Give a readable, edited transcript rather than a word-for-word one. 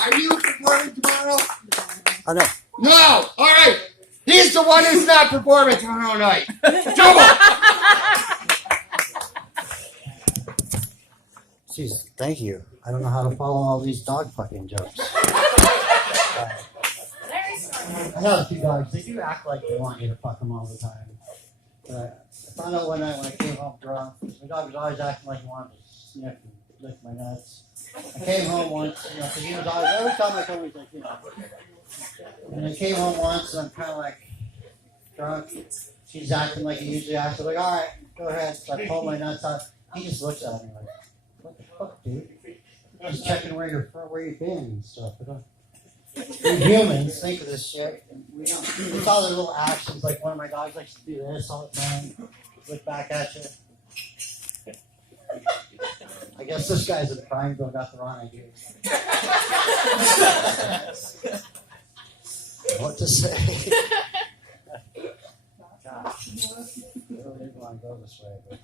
Are you performing tomorrow? Oh, no. No! Alright! He's the one who's not performing tomorrow night. Jubal! Jeez, thank you. I don't know how to follow all these dog fucking jokes. I have 2 dogs. They do act like they want you to fuck them all the time. But I found out one night when I came home drunk, my dog was always acting like he wanted to sniff and lick my nuts. I came home once, because he was always, every time I told him, he's like, And I came home once, and I'm kind of like drunk. She's acting like he usually acts. I'm like, all right, go ahead. So I pull my nuts out. He just looks at me like, what the fuck, dude? Just checking where you've been and stuff. We humans think of this shit. And we don't. It's all the little actions. Like one of my dogs likes to do this all the time. Look back at you. I guess this guy's in prime bill got the wrong idea. What to say? Gosh. I really didn't want to go this way. But